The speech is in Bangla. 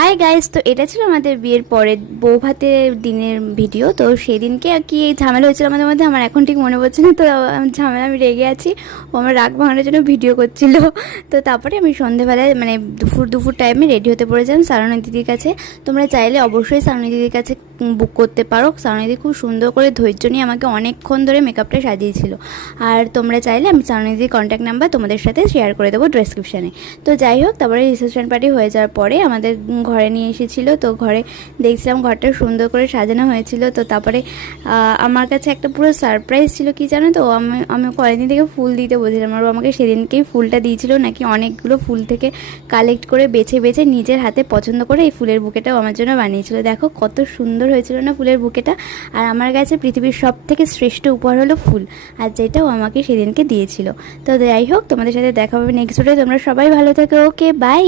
হাই গাইস, তো এটা ছিল আমাদের বিয়ের পরের বউ ভাতের দিনের ভিডিও। তো সেই দিনকে আর কি এই ঝামেলা হয়েছিল আমাদের মধ্যে, আমার এখন ঠিক মনে পড়ছে না। তো ঝামেলা, আমি রেগে আছি, ও আমার রাগ ভাঙানোর জন্য ভিডিও করছিল। তো তারপরে আমি সন্ধেবেলায় মানে দুপুর টাইমে রেডি হতে পড়েছিলাম সারণী দিদির কাছে। তোমরা চাইলে অবশ্যই সারণী দিদির কাছে বুক করতে পারো। সারণী দিদি খুব সুন্দর করে ধৈর্য নিয়ে আমাকে অনেকক্ষণ ধরে মেকআপটা সাজিয়েছিল। আর তোমরা চাইলে আমি সারণী দিদির কন্ট্যাক্ট নাম্বার তোমাদের সাথে শেয়ার করে দেবো ডেসক্রিপশানে। তো যাই হোক, তারপরে রিসেপশন পার্টি হয়ে যাওয়ার পরে আমাদের ঘরে নিয়ে এসেছিলো। তো ঘরে দেখছিলাম ঘরটা সুন্দর করে সাজানো হয়েছিল। তো তারপরে আমার কাছে একটা পুরো সারপ্রাইজ ছিল, কি জানো তো, আমি কয়েকদিন থেকে ফুল দিতে বলছিলাম, আর ও আমাকে সেদিনকেই ফুলটা দিয়েছিল নাকি অনেকগুলো ফুল থেকে কালেক্ট করে বেছে বেছে নিজের হাতে পছন্দ করে এই ফুলের বুকেটাও আমার জন্য বানিয়েছিল। দেখো কত সুন্দর হয়েছিল না ফুলের বুকেটা। আর আমার কাছে পৃথিবীর সব থেকে শ্রেষ্ঠ উপহার হলো ফুল, আর যেটাও আমাকে সেদিনকে দিয়েছিল। তো যাই হোক, তোমাদের সাথে দেখা হবে নেক্সট ভিডিও। তোমরা সবাই ভালো থেকো। ওকে, বাই।